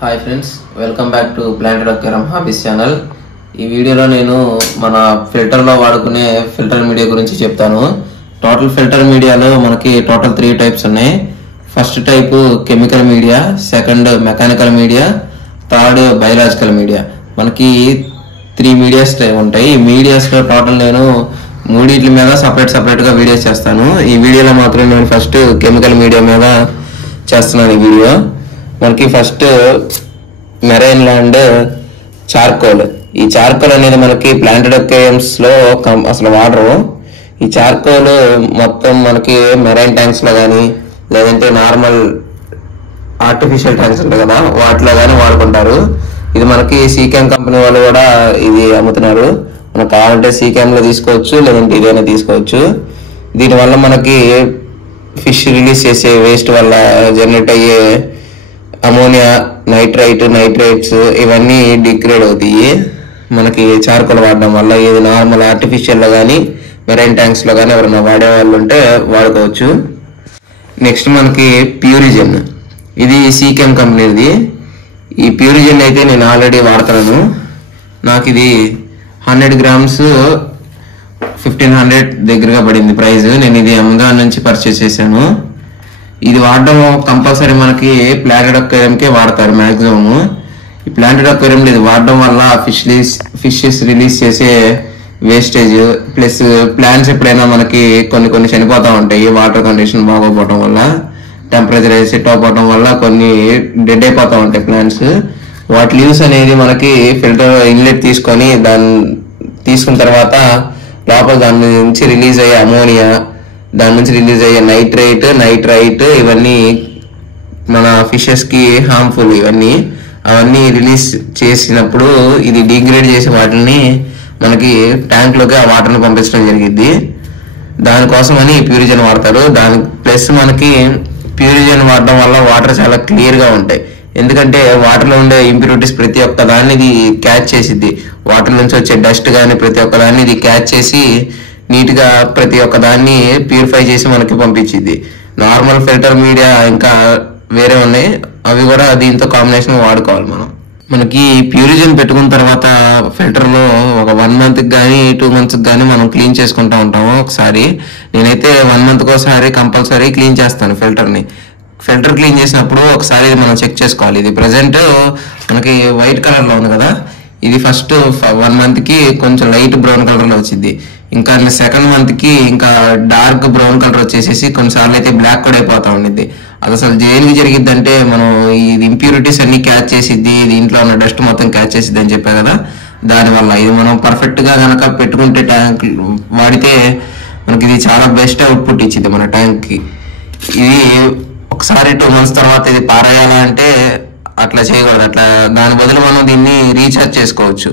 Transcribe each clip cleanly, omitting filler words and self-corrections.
Hi friends, welcome back to planted aquarium hobbies channel. ఈ వీడియోలో నేను మన ఫిల్టర్లో వాడుకునే ఫిల్టర్ మీడియా గురించి చెప్తాను. టోటల్ ఫిల్టర్ మీడియాలో మనకి టోటల్ 3 టైప్స్ ఉన్నాయి. First type chemical media, second mechanical media, third biological media. మనకి 3 మీడియాస్ ఉంటాయి. ఈ మీడియాస్లో టోటల్ నేను మూడింటి మీద సపరేట్గా వీడియోస్ చేస్తాను. ఈ వీడియోలో మాత్రం నేను ఫస్ట్ కెమికల్ మీడియా మీద చేస్తున్నాను. ఈ వీడియో మనకి ఫస్ట్ మెరైన్ ల్యాండ్ చార్కోల్. ఈ చార్కోల్ అనేది మనకి ప్లాంటెడ్ అక్వేరియంస్ లో అసలు వాడరు. ఈ చార్కోల్ మొత్తం మనకి మెరైన్ ట్యాంక్స్ లో కానీ లేదంటే నార్మల్ ఆర్టిఫిషియల్ ట్యాంక్స్ ఉంటాయి కదా, వాటిలో కానీ వాడుకుంటారు. ఇది మనకి సీకామ్ కంపెనీ వాళ్ళు కూడా ఇది అమ్ముతున్నారు. మనకు కావాలంటే సీకామ్ లో తీసుకోవచ్చు, లేదంటే ఇదైనా తీసుకోవచ్చు. దీనివల్ల మనకి ఫిష్ రిలీజ్ చేసే వేస్ట్ వల్ల జనరేట్ అయ్యే అమోనియా, నైట్రేట్స్ ఇవన్నీ డిగ్రేడ్ అవుతాయి మనకి చార్కోల్ వాడడం వల్ల. ఇది నార్మల్ ఆర్టిఫిషియల్ లో కానీ మెరైన్ ట్యాంక్స్ లో కానీ ఎవరైనా వాడే వాళ్ళు ఉంటే వాడుకోవచ్చు. నెక్స్ట్ మనకి ప్యూరిజన్. ఇది సీకెమ్ కంపెనీది. ఈ ప్యూరిజన్ అయితే నేను ఆల్రెడీ వాడుతున్నాను. నాకు ఇది 100 గ్రామ్స్ 1500 దగ్గరగా పడింది ప్రైస్. నేను ఇది అమెజాన్ నుంచి పర్చేస్ చేశాను. ఇది వాడడం కంపల్సరీ మనకి ప్లాంటెడ్ అక్వేరియంకే వాడతారు మ్యాక్సిమం. ఈ ప్లాంటెడ్ అక్వేరియంలో ఇది వాడడం వల్ల ఫిషెస్ రిలీజ్ చేసే వేస్టేజ్ ప్లస్ ప్లాంట్స్ ఎప్పుడైనా మనకి కొన్ని చనిపోతూ ఉంటాయి. వాటర్ కండిషన్ బాగోపోవడం వల్ల, టెంపరేచర్ సెట్ అయిపోవడం వల్ల కొన్ని డెడ్ అయిపోతూ ఉంటాయి ప్లాంట్స్. వాటి లీవ్స్ అనేది మనకి ఫిల్టర్ ఇన్లెట్ తీసుకొని తీసుకున్న తర్వాత లోపల దాని నుంచి రిలీజ్ అయ్యే అమోనియా, దాని నుంచి రిలీజ్ అయ్యే నైట్రైట్ ఇవన్నీ మన ఫిషెస్ కి హార్మ్ఫుల్. అవన్నీ రిలీజ్ చేసినప్పుడు ఇది డిగ్రేడ్ చేసే వాటిని మనకి ట్యాంక్ లోకి ఆ వాటర్ని పంపించడం జరిగింది. దానికోసం అని ప్యూరిజన్ వాడతారు. దాని ప్లస్ మనకి ప్యూరిజన్ వాడడం వల్ల వాటర్ చాలా క్లియర్ గా ఉంటాయి. ఎందుకంటే వాటర్ లో ఉండే ఇంప్యూరిటీస్ ప్రతి ఒక్క దాన్ని ఇది క్యాచ్ చేసిద్ది. వాటర్ నుంచి వచ్చే డస్ట్ కానీ ప్రతి ఒక్క దాన్ని ఇది క్యాచ్ చేసి నీట్ గా ప్రతి ఒక్క దాన్ని ప్యూరిఫై చేసి మనకి పంపించింది. నార్మల్ ఫిల్టర్ మీడియా ఇంకా వేరే ఉన్నాయి, అవి కూడా దీంతో కాంబినేషన్ వాడుకోవాలి మనం. మనకి ప్యూరిజన్ పెట్టుకున్న తర్వాత ఫిల్టర్ లో ఒక 1 మంత్ కానీ 2 మంత్స్ కానీ మనం క్లీన్ చేసుకుంటూ ఉంటాము. ఒకసారి నేనైతే 1 మంత్ ఒకసారి కంపల్సరీ క్లీన్ చేస్తాను ఫిల్టర్ క్లీన్ చేసినప్పుడు ఒకసారి మనం చెక్ చేసుకోవాలి. ఇది ప్రజెంట్ మనకి వైట్ కలర్ లో ఉంది కదా, ఇది ఫస్ట్ 1 మంత్ కి కొంచెం లైట్ బ్రౌన్ కలర్ లో వచ్చింది. ఇంకా సెకండ్ మంత్ కి ఇంకా డార్క్ బ్రౌన్ కలర్ వచ్చేసేసి కొన్నిసార్లు అయితే బ్లాక్ కూడా అయిపోతా ఉండిద్ది. అది అసలు దేనికి జరిగిద్ది అంటే మనం ఇది ఇంప్యూరిటీస్ అన్ని క్యాచ్ చేసిద్ది, దీంట్లో ఉన్న డస్ట్ మొత్తం క్యాచ్ చేసిద్ది అని చెప్పా కదా. దానివల్ల ఇది మనం పర్ఫెక్ట్ గా కనుక పెట్టుకుంటే ట్యాంక్ వాడితే మనకి ఇది చాలా బెస్ట్ అవుట్పుట్ ఇచ్చింది మన ట్యాంక్ కి. ఇది ఒకసారి 2 మంత్స్ తర్వాత ఇది పారేయాలంటే అట్లా చేయకూడదు. అట్లా దాని బదులు మనం దీన్ని రీఛార్జ్ చేసుకోవచ్చు.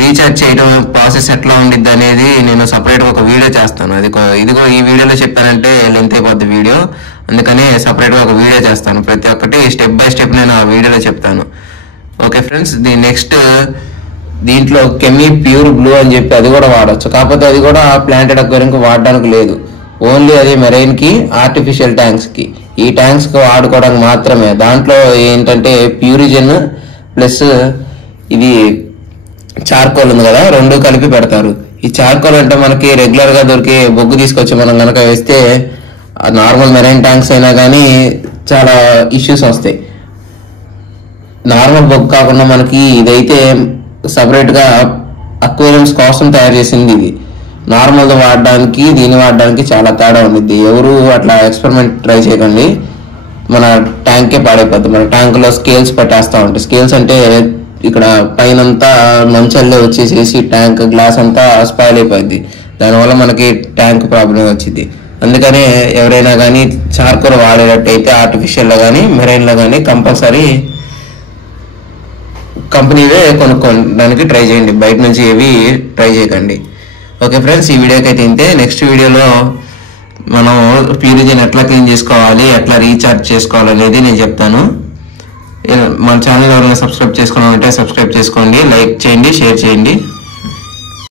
రీఛార్జ్ చేయడం ప్రాసెస్ ఎట్లా ఉండిద్ది అనేది నేను సపరేట్గా ఒక వీడియో చేస్తాను. ఇదిగో ఈ వీడియోలో చెప్పానంటే లెంత్ అయిపోద్ది వీడియో, అందుకని సపరేట్గా ఒక వీడియో చేస్తాను. ప్రతి ఒక్కటి స్టెప్ బై స్టెప్ నేను ఆ వీడియోలో చెప్తాను. ఓకే ఫ్రెండ్స్, నెక్స్ట్ దీంట్లో కెమీ ప్యూర్ బ్లూ అని చెప్పి అది కూడా వాడచ్చు. కాకపోతే అది కూడా ప్లాంటెడ్ అక్వేరియంకి వాడడానికి లేదు. ఓన్లీ అది మెరైన్ కి, ఆర్టిఫిషియల్ ట్యాంక్స్ కి, ఈ ట్యాంక్స్ కి వాడుకోవడానికి మాత్రమే. దాంట్లో ఏంటంటే ప్యూరిజన్ ప్లస్ ఇది చార్కోల్ ఉంది కదా, 2 కలిపి పెడతారు. ఈ చార్కోల్ అంటే మనకి రెగ్యులర్ గా దొరికే బొగ్గు తీసుకొచ్చి మనం కనుక వేస్తే నార్మల్ మెరైన్ ట్యాంక్స్ అయినా కానీ చాలా ఇష్యూస్ వస్తాయి. నార్మల్ బొగ్గు కాకుండా మనకి ఇదైతే సపరేట్ గా అక్వేరియంస్ కోసం తయారు చేసింది. ఇది నార్మల్ వాడడానికి దీన్ని వాడడానికి చాలా తేడా ఉండిద్ది. ఎవరు అట్లా ఎక్స్పెరిమెంట్ ట్రై చేయకండి, మన ట్యాంకే పాడైపోద్ది. మన ట్యాంక్ లో స్కేల్స్ పెట్టేస్తా ఉంటాయి. స్కేల్స్ అంటే ఇక్కడ పైనంతా మంచల్లే వచ్చేసేసి ట్యాంక్ గ్లాస్ అంతా స్పాయిల్ అయిపోద్ది. దానివల్ల మనకి ట్యాంక్ ప్రాబ్లం వచ్చింది. అందుకనే ఎవరైనా కానీ చార్కోల్ వాడేటట్టయితే ఆర్టిఫిషియల్ లో కానీ మెరైన్ లో కానీ కంపల్సరీ కంపెనీవే కొనుక్కోవడానికి ట్రై చేయండి. బయట నుంచి ఏవి ట్రై చేయకండి. ఓకే ఫ్రెండ్స్, ఈ వీడియోకి అయితే ఇంతే. నెక్స్ట్ వీడియోలో మనం ప్యూరిజన్ ఎట్లా క్లీన్ చేసుకోవాలి, ఎట్లా రీఛార్జ్ చేసుకోవాలి అనేది నేను చెప్తాను. మన ఛానల్ ఎవరైనా సబ్స్క్రైబ్ చేసుకోవాలంటే సబ్స్క్రైబ్ చేసుకోండి, లైక్ చేయండి, షేర్ చేయండి.